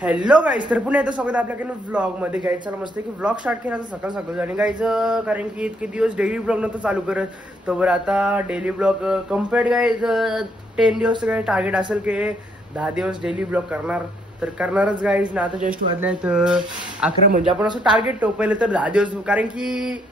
Hello guys, तर पुन्हा येतो स्वागत आपल्याकडे व्लॉग मध्ये. गाईज चला मस्त की व्लॉग स्टार्ट केला तर सकाळ सकाळ. आणि गाईज कारण की इतके दिवस डेली ब्लॉग नव्हतं चालू करत, तर बरं आता डेली ब्लॉग कम्प्लीट. गाईज 10 दिवस काय टार्गेट असेल की 10 दिवस डेली ब्लॉग करणार, तर करणारच गाईज ना. आता जस्ट वाजल्यात 11, म्हणजे आपण असं टार्गेट ठेवू पहिले तर 10 दिवस. कारण की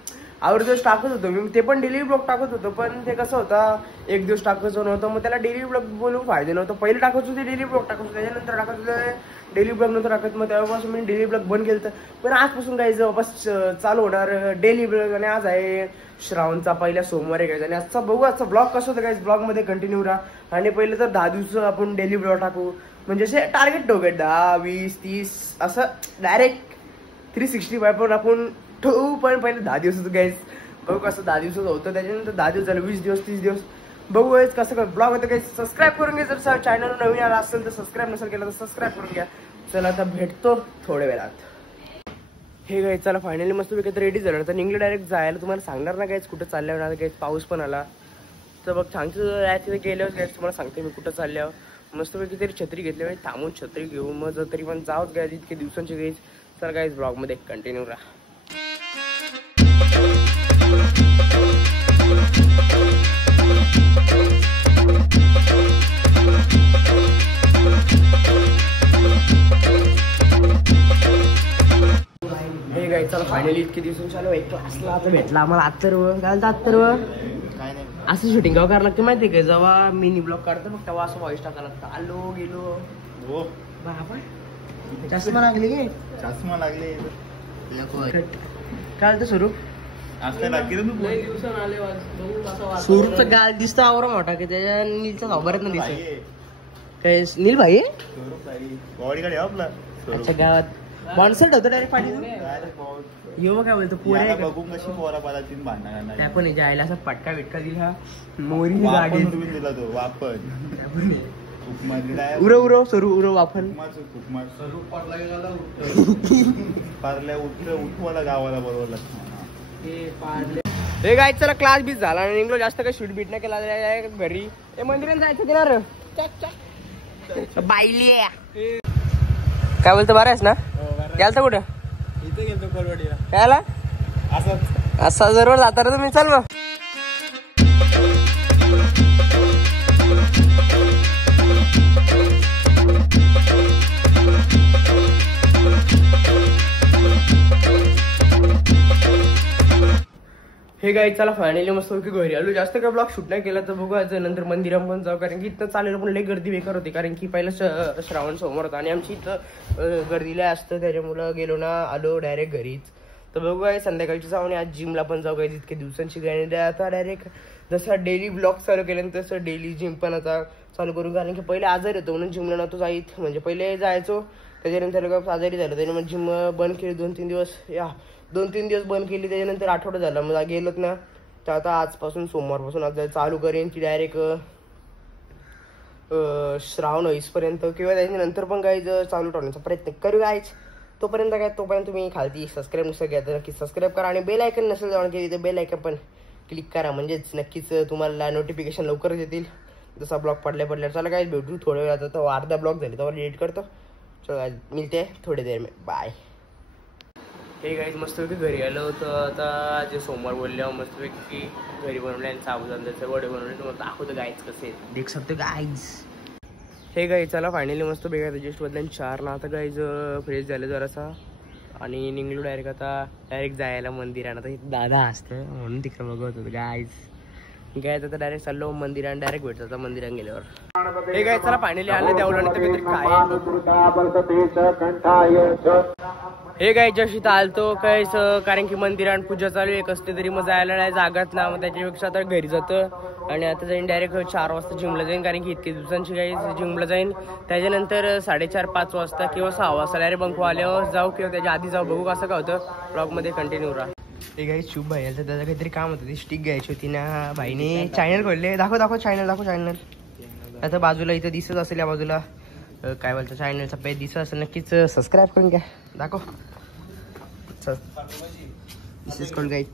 आवर दिवस टाकत होतो मी, ते पण डेली ब्लॉग टाकत होतो, पण ते कसं होतं एक दिवस टाकायचं नव्हतं, मग त्याला डेली ब्लॉग बोलून फायदा नव्हतं. पहिले टाकत होते डेली ब्लॉग टाकत होते, त्याच्यानंतर टाकत होते डेली ब्लॉग नंतर टाकत, मग तेव्हापासून मी डेली ब्लॉग बंद केलं. पण आजपासून काही जवळपास चालू होणार डेली ब्लॉग. आणि आज आहे श्रावणचा पहिला सोमवार आहे आणि आजचा बघू आजचा ब्लॉग कसं होतं काय. ब्लॉग मध्ये कंटिन्यू राहा आणि पहिले तर 10 दिवस आपण डेली ब्लॉग टाकू, म्हणजे असे टार्गेट ठेवू 10, 20, 30 असं डायरेक्ट 365 पण आपण ठेवू. पण पहिले 10 दिवस होतं गाईज, बघू कसं 10 दिवस होतं. त्याच्यानंतर 10 दिवस झालं, 20 दिवस, 30 दिवस बघू गाईज कसं काय ब्लॉग होतं. काही सबस्क्राईब करून घ्या, जर चॅनल नवीन आला असेल तर सबस्क्राईब नसेल केलं तर सबस्क्राईब करून घ्या. चला आता भेटतो थोड्या वेळात. हे गाईज चला फायनली मस्त पैकी रेडी झालं, तर निघलं डायरेक्ट जायला. तुम्हाला सांगणार ना गाईज कुठं चालल्यावर. आता गाईज पाऊस पण आला, तर बघ सांगतो तिथे गेल्यावर गाईज तुम्हाला सांगते मी कुठं चालल्यावर. मस्तपैकी तरी छत्री घेतली पाहिजे, थांबून छत्री घेऊ मग तरी पण जाऊच गाईज इतके दिवसांची गाईज. चला गाईज ब्लॉगमध्ये कंटिन्यू राहा. हे गाईज चला फायनली इतके दिवसांनी चालू एक क्लासला आता भेटला आम्हाला. अत्तर्व घालतं, अत्तर्व काय नाही असं शूटिंग गाव करायला लागते माहिती का. जेव्हा मिनी ब्लॉग काढतो मग तेव्हा असं व्हॉइस टाकायला लागतं. आलो गेलो हो बाबा, चष्मा लागले गे, चष्मा लागले काय तर स्वरूप स्वरूपचं गाल दिसतं आवरा मोठा की त्याच्या नीलचा खबरच नाही दिसत. काय नील भाई आपला अच्छा गावात बॉन्सर्ट होतं डायरेक्ट पाणी येऊ काय बोलतो पोरे बघून कशी पोरा पालाची भांडणार त्या पण जायला असा पटका बिटका दिला मोरी गाडी दिला तो वापर उरव उरव सरू उरव वाफन पारल्या उठवाला गावाला बरोबर. हे गाईच चला क्लास बीस झाला आणि निघलो, जास्त काही शूट बीट नाही केला घरी. हे मंदिरात जायचं की ना बाईली काय बोलतो बरं आहेस ना. गेलता कुठं इथे गेलतो कोलवाडीला कायला असा जरूर जाता रे तुम्ही. चल मग हे गाईज चला फायनली मस्त की घरी आलो. जास्त काय ब्लॉग शूट नाही केला, तर बघू आज नंतर मंदिरात पण जाऊ. कारण की इथं चालेल पण लई गर्दी बेकार होती, कारण की पहिलं श्रावण सोमवार होता आणि आमची इथं गर्दीला असतं, त्याच्यामुळं गेलो ना आलो डायरेक्ट घरीच. तर बघू काय संध्याकाळची जाऊ आणि आज जिमला पण जाऊ. काय इतके दिवसांची गाणी आता डायरेक्ट जसं डेली ब्लॉग चालू केल्यानंतर तसं डेली जिम पण आता चालू करू. कारण की पहिले आजारी होतो म्हणून जिमला नव्हतो जाईत, म्हणजे पहिले जायचो त्याच्यानंतर आजारी झालं त्याने मग जिम बंद केली 2-3 दिवस. 2-3 दिवस बंद केली, त्याच्यानंतर आठवडा झाला मग गेलोत ना. तर आता आजपासून सोमवारपासून आता चालू करेन की डायरेक्ट श्रावण होईसपर्यंत किंवा त्याच्यानंतर पण काही चालू ठेवण्याचा प्रयत्न करू गायच. तोपर्यंत तुम्ही खालती सबस्क्राईब नसेल घ्या तर नक्की सबस्क्राईब करा आणि बेल आयकन नसेल जाऊन केली तर बेल आयकन पण क्लिक करा, म्हणजेच नक्कीच तुम्हाला नोटिफिकेशन लवकरच येतील जसा ब्लॉग पडल्या. चला काय भेटू थोड्या वेळात, तर अर्धा ब्लॉग झाले तर एडिट करतो. चला मिळते थोडे देर में, बाय. हे गाईज मस्तपैकी घरी आलो होतं. आता जे सोमवार बोलले मस्तपैकी घरी बनवले आणि साबुदाण्याचे वडे बनवले, तुम्हाला दाखवतो गाईज कसे देख सकते गाईज. हे गाईज चला फायनली मस्त बेगा जस्ट बदल्यान 4 ना. आता गाईज फ्रेश झालं जरासा आणि निघलो डायरेक्ट आता डायरेक्ट जायला मंदिरानं. आता इथं दादा असतं म्हणून तिकडे बघत होतं गाईज. गायचं आता डायरेक्ट चाललो मंदिरात, डायरेक्ट भेटतो आता मंदिरात गेल्यावर. हे गाय चला फायनली आलं तेवढं काहीतरी काय. हे गाय जशी इथं आलतो काहीच, कारण की मंदिरात पूजा चालू एक असते तरी मग जायला नाही जागात ना, मग त्याच्यापेक्षा आता घरी जातं आणि आता जाईन डायरेक्ट 4 वाजता जिमला जाईन, कारण की इतके दिवसांची काही जिमला जाईन. त्याच्यानंतर 4:30-5 वाजता किंवा 6 वाजता डायरेक्ट बंक आल्यावर जाऊ किंवा त्याच्या आधी जाऊ. बघू कसं काय होतं ब्लॉगमध्ये कंटिन्यू राहा. ते काही शुभ भाई तर त्याचं काहीतरी काम होतं, ती स्टिक घ्यायची होती ना भाईने. चॅनल खोलले, दाखव चॅनल. आता बाजूला इथं दिसत असेल, या बाजूला काय बोलतं चॅनलचा पेज दिसत असेल, नक्कीच सबस्क्राईब करून घ्या. दाखव this is called guys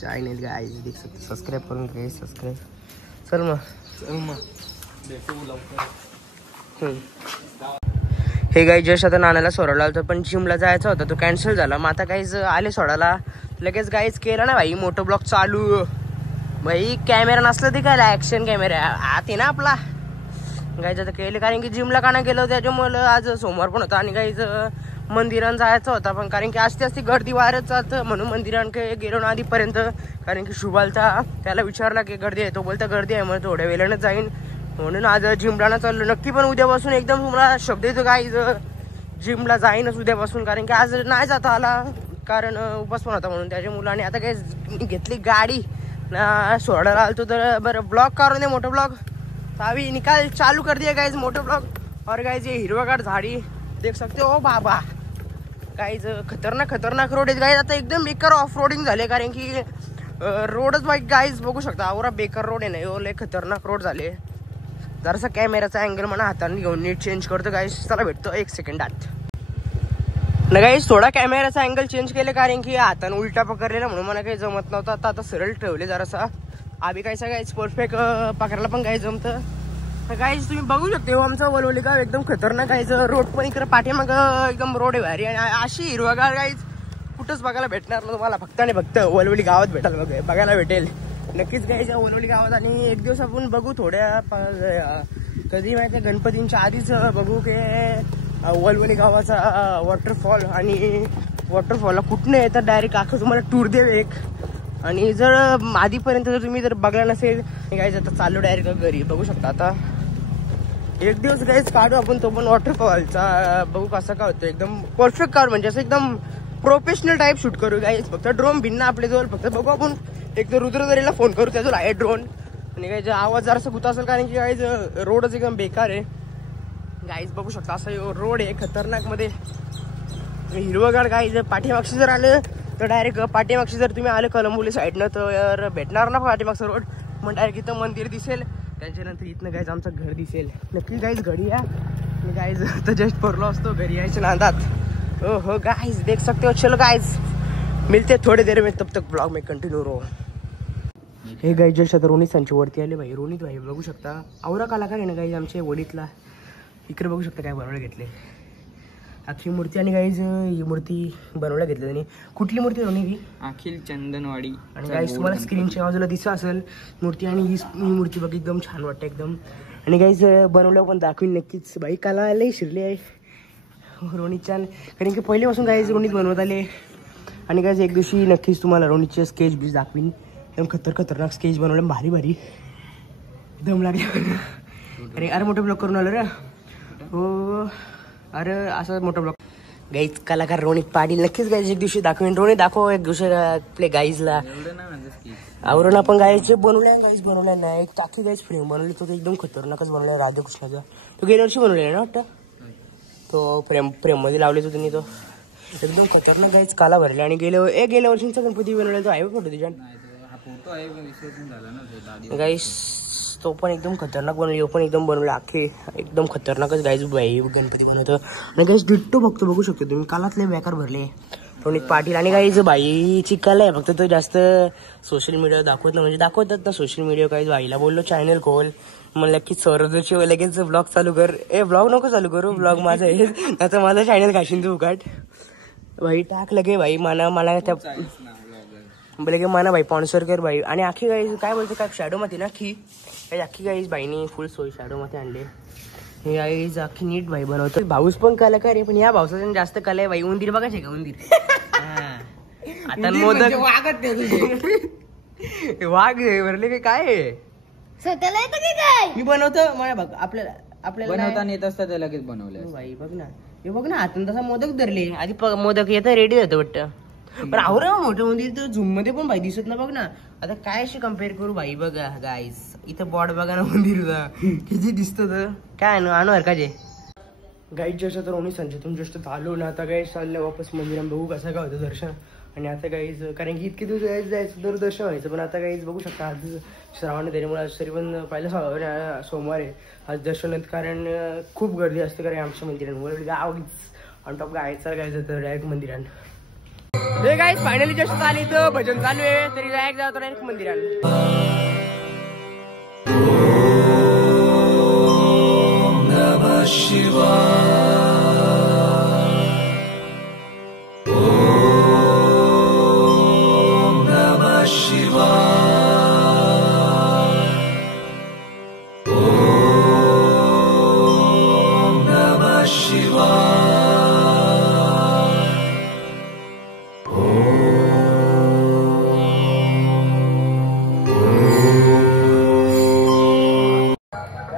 channel guys, देख सकते सबस्क्राईब करून घ्या. सबस्क्राईब. चल मग भेटू लवकर. हे गाई जस्ट आता नानाला सोडायला होतं, पण जिमला जायचं होतं, तो कॅन्सल झाला. मग आता काहीच आले सोडायला, लगेच गाईच केलं ना भाई मोटो ब्लॉग चालू. भाई कॅमेरा नसला ते काय ऍक्शन कॅमेरा आत आहे ना आपला. गाईच आता केले, कारण की जिमला का नाही गेलो त्याच्यामुळे आज सोमवार पण होता आणि गाईच मंदिरात जायचं होता, पण कारण की असते असते गर्दी वाढत जातं म्हणून मंदिरांकडे गेलो ना आधीपर्यंत. कारण की शुभालता त्याला विचारला की गर्दी आहे, तो बोलता गर्दी आहे, मग थोड्या वेळानं जाईन म्हणून आज जिमला ना चाललो. नक्की पण उद्यापासून एकदम तुम्हाला शब्द येतो गाईज, जिमला जाईनच उद्यापासून, कारण की आज नाही जाता आला कारण उपास पण होता म्हणून त्याच्या मुलाने. आता काही घेतली गाडी ना सोडायला आलतो, तर बरं ब्लॉग करून दे मोठं ब्लॉग. अभी निकाल चालू कर दिया गाइज मोटो ब्लॉग. और गाइज ये हिरवागार झाड़ी देख सकते हो बाबा. गाइज खतरनाक रोड आहे गाइज. आता एकदम बेकार ऑफ रोडिंग झाले, कारण की रोडच बाईक गाइज बघू शकता आवरा बेकार रोड आहे ना, लय खतरनाक रोड झाले. जरासा कॅमेराचा अँगल म्हणा हाताने घेऊन नीट चेंज करतो गाइज. चला भेटतो 1 सेकंदात ना गाइज. थोडा कॅमेराचा अँगल चेंज केले कारण की हाताने उलटा पकडलेला म्हणून मला काही जमत नव्हतं. आता सरळ ठेवले जरासा. आधी काय गाइज परफेक्ट पकडायला पण काही जमतं. गाइज तुम्ही बघू शकते हो आमचा वलवली गाव एकदम खतरनाक गाइज. रोड पण इकडे पाठीमाग एकदम रोड आहे भारी, आणि अशी हिरवागार गाइज कुठंच बघायला भेटणार ना तुम्हाला. फक्त आणि फक्त वलवली गावात बघायला भेटेल नक्कीच गाइज वलवली गावात. आणि एक दिवस आपण बघू थोड्या कधी माहिती गणपतींच्या आधीच बघू की वलवली गावाचा वॉटरफॉल. आणि वॉटरफॉलला कुठनं येतात डायरेक्ट अख्खं तुम्हाला टूर देईल एक. आणि जर आधीपर्यंत जर तुम्ही जर बघला नसेल गाइज, आता चाललो डायरेक्ट घरी. बघू शकता आता एक दिवस गाइज काढू आपण तो पण वॉटरफॉलचा, बघू कसं काय होतं. एकदम परफेक्ट काढू म्हणजे असं एकदम प्रोफेशनल टाईप शूट करू गाइज. फक्त ड्रोन भिन्न आपल्या जवळ, फक्त बघू आपण एक तर रुद्रदरीला फोन करू, त्याजवळ आहे ड्रोन. आणि गाइज आवाज जरासा गुता असेल कारण की गाइज रोडच एकदम बेकार आहे गाइज. बघू शकता असं रोड आहे खतरनाक मध्ये हिरवगाड गाइज. पाठीमागशी जर आलं तर डायरेक्ट पाठीमागशी जर तुम्ही आले कलंबोली साईडनं तर भेटणार ना पाठीमागचा रोड. मग डायरेक्ट इथं मंदिर दिसेल, त्याच्यानंतर इथनं गाइज आमचं घर दिसेल. नक्की गाइज घडी या. मी गाइज तर जस्ट पडलो असतो घरी यायच्या नादात. हो हो गाइज देख सकते हो. चलो गाइज मिलते थोड़ी देर में, तब तक ब्लॉग में कंटिन्यू रहो. हे गाइज जस्ट आता रोनित सांची वरती आले भाई. रोनित भाई बघू शकता आवरा कलाकार आहे ना गाइज आमच्या वडीतला. इकडे बघू शकता काय बनवले घेतले अख्खी मूर्ती. आणि गाइज ही मूर्ती बनवल्या घेतली त्यांनी. कुठली मूर्ती बनवली ही? अखिल चंदनवाडी. आणि गाइज तुम्हाला स्क्रीनच्या बाजूला दिसत असेल मूर्ती. आणि ही मूर्ती बघ एकदम छान वाटते एकदम. आणि गाइज बनवल्यावर पण दाखवीन नक्कीच. बाई कला लई शिरली आहे रोनित छान, कारण की पहिल्यापासून गाइज रोनित बनवत आले. आणि गाइज एक दिवशी नक्कीच तुम्हाला रोनितचे स्केच बीच दाखवीन. एकदम खतरनाक स्केच बनवले भारी भारी दम लागले. अरे मोठं ब्लॉग करून आलो रे हो. अरे असं मोठं ब्लॉग गाईज कलाकार रोनित पाटील नक्कीच गाईज एक दिवशी दाखवेन. रोनित दाखव एक दिवशी आपल्या गाईजला आवरण. आपण गाईचे बनवल्या नाही एक टाकी गाईज फ्रेम बनवली, तो एकदम खतरनाकच बनवला राधाकृष्णाचा. तो गेल्या वर्षी बनवलेला ना वाटतं, तो फ्रेम मध्ये लावले तो त्यांनी. तो एकदम खतरनाक गाईज काला भरले. आणि गेल्या वर्षीचा गणपती बनवला तो आहे फोटो तिच्या गाईज. तो पण एकदम खतरनाक बनवली, पण एकदम बनवले अख्खे एकदम खतरनाकच गाईज बाई गणपती बनवतं. आणि गाईज डिट्टो बघतो बघू शकतो तुम्ही. कालातले बेकार भरले रोनित पाटील. आणि गाईज बाईची कला आहे, फक्त तो जास्त सोशल मीडियावर दाखवत नाही, म्हणजे दाखवतात ना सोशल मीडियावर. गाईज बाईला बोललो चॅनल खोल, म्हणलं की सरोजची लगेच ब्लॉग चालू कर. ब्लॉग नको चालू करू, ब्लॉग माझा आहे आता माझं चॅनल घाशीन तू उघाट भाई. टाक लगे भाई मला त्या बोले की माना भाई स्पॉन्सर कर भाई. आणि आखी गाईज काय बोलते काय शॅडो मध्ये ना की आखी गाईज बाईनी फुल सोय शॅडो मध्ये आणले. हे गाईज आखी नीट भाई बनवतो. भाऊस पण कलाकार आहे, पण या भाऊसाच्या जास्त कला आहे भाई. उंदीर बघायचे का उंदीर आता मोदक वाघ भरले की काय मी बनवतो. मला बघ आपल्याला बनवताना येत असतं ते लगेच बनवलं भाई. बघ ना हे बघ ना हातून तसा मोदक धरले. आधी मोदक येतं रेडी होतं वाटतं, पण आवरा मोठं उंदीर तर झूम मध्ये पण भाई दिसत ना. बघ ना आता काय अशी कम्पेअर करू भाई. बघा गाईज इथं बॉड बघा ना उंदीर किती दिसतं तर काय आणू हरकाचे गाईज. जसं तर रोनी संचेतून जस्ट आलो ना. आता गाईज चाललं वापस मंदिरात, बघू कसं काय होतं दर्शन. आणि आता गाईज कारण की इतके दिवस जायचं तर दर्शन व्हायचं, पण आता गाईज बघू शकता आज श्रावण त्याच्यामुळे आज तरी पण पहिला सोमवार आहे आज दर्शन आहेत, कारण खूप गर्दी असते कारण आमच्या मंदिरांवर गाव ऑन टॉप गायचं तर डायरेक्ट मंदिरात. हे गाईज फायनली जस्ट आली तर भजन चालू आहे, तरी डायरेक्ट जातो डायरेक्ट मंदिरात.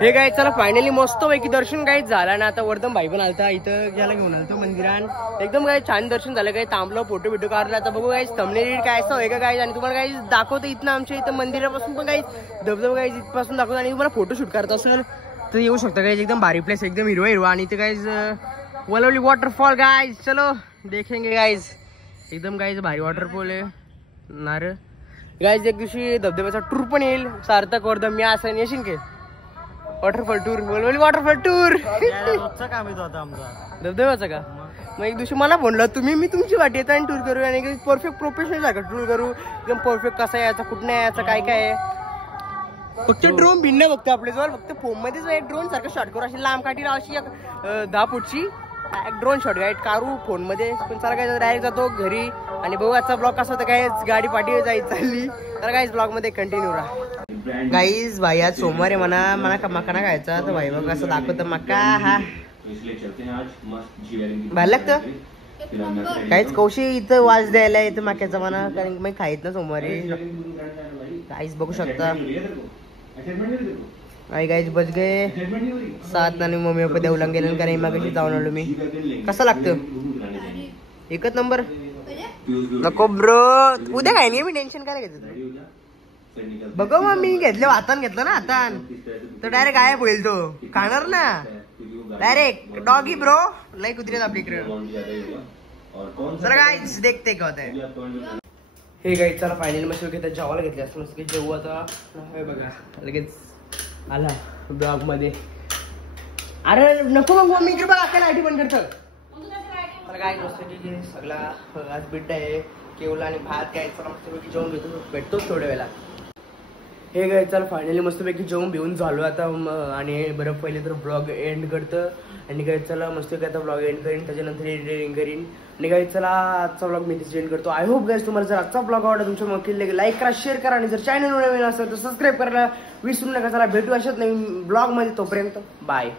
हे काय चला फायनली मस्त पैकी दर्शन काय झालं ना. आता वर्धन भाई पण आलता इथं घ्यायला घेऊन आलतो मंदिरात. एकदम काय छान दर्शन झालं. काय थांबलो फोटो बिटो काढला. आता बघू काय थंबनेल काय असं होय का काय. आणि तुम्हाला काही दाखवतो इथनं आमच्या इथं मंदिरापासून पण काही धबधबा काही इथपासून दाखवतो. आणि तुम्हाला फोटोशूट करत असेल तर येऊ शकता. काय एकदम भारी प्लेस एकदम हिरवा हिरवा. आणि इथे काय वलवली वॉटरफॉल गाइज चलो देखेंगे गाइज. एकदम गाइज भारी वॉटरफॉल आहे नार गाइज. एक दिवशी धबधब्याचा टूर पण येईल. सार्थक वर्धन मी असं येशील की वॉटरफॉल टूर वलवली वॉटरफॉल टूर काम येतो आता आमचा धबधब्याचा का. मग एक दिवशी मला बोलला तुम्ही मी तुमची वाटी येतो आणि टूर करू. आणि परफेक्ट प्रोफेशनल सारखं टूर करू. एकदम परफेक्ट कसं यायचं कुठं यायचं काय काय आहे. फक्त ड्रोन भिन्न बघतो आपल्या जवळ. फक्त फोन मध्येच ड्रोन सारखं शॉट करू. अशी लांब काठी अशी 10 फूटची ड्रोन शॉट गाईड काढू फोन मध्ये. पण चला काय डायरेक्ट जातो घरी. आणि बघू आजचा ब्लॉग कसा होता. काय गाडी पाठी जायची चालली तर काहीच ब्लॉग मध्ये कंटिन्यू राहा. गाईज भाई आज सोमवार आहे म्हणा. मला मकाना खायचा तर भाई बघ असं दाखवतं मका. हा भारी लागतं काहीच. कौशी इथं वाज द्यायला येतं मक्याचा म्हणा. कारण की मी खायत ना सोमवारी. काहीच बघू शकता आई गाईज बच गे 7 आणि मम्मी पप्पा देवला गेलं. कारण मागाशी जाऊन आलो मी. कसं लागतं एकच नंबर. नको ब्रो उद्या काय नाही मी टेन्शन काय घेतो. बघ मग मी घेतले हातान घेतलं ना हातान तर डायरेक्ट गायब होईल. तो खाणार ना डायरेक्ट डॉगी ब्रो लई कुत्रेत आपली इकडे. चला गाईज देखते का होत आहे. हे गाईज चला फायनल मस्त घेतात जेवायला घेतले असं मस्त जेवू. आता हे बघा लगेच आला ब्लॉग मध्ये. अरे नको मग मी इकडे बघा काय लाईटी बंद करतं. मला काय मस्त की सगळा आज बिड्डा आहे केवला आणि भात काय चला मस्तपैकी जेवण घेतो भेटतोच थोड्या वेळेला. हे काय चला फायनली मस्तपैकी जेवण भिवून झालो आता. आणि बरं पहिले तर ब्लॉग एंड करतं. आणि काय चला मस्त काय आता ब्लॉग एंड करीन त्याच्यानंतर एडिटिंग करीन. आणि काय चला आजचा ब्लॉग मी तिथे एंड करतो. आय होप गाईज तुम्हाला जर आजचा ब्लॉग आवडला तुमच्या मग लाईक करा शेअर करा. आणि जर चॅनल नवीन असेल तर सबस्क्राईब करायला विसरू नका. चला भेटू अशाच नवीन ब्लॉग मध्ये. तोपर्यंत बाय.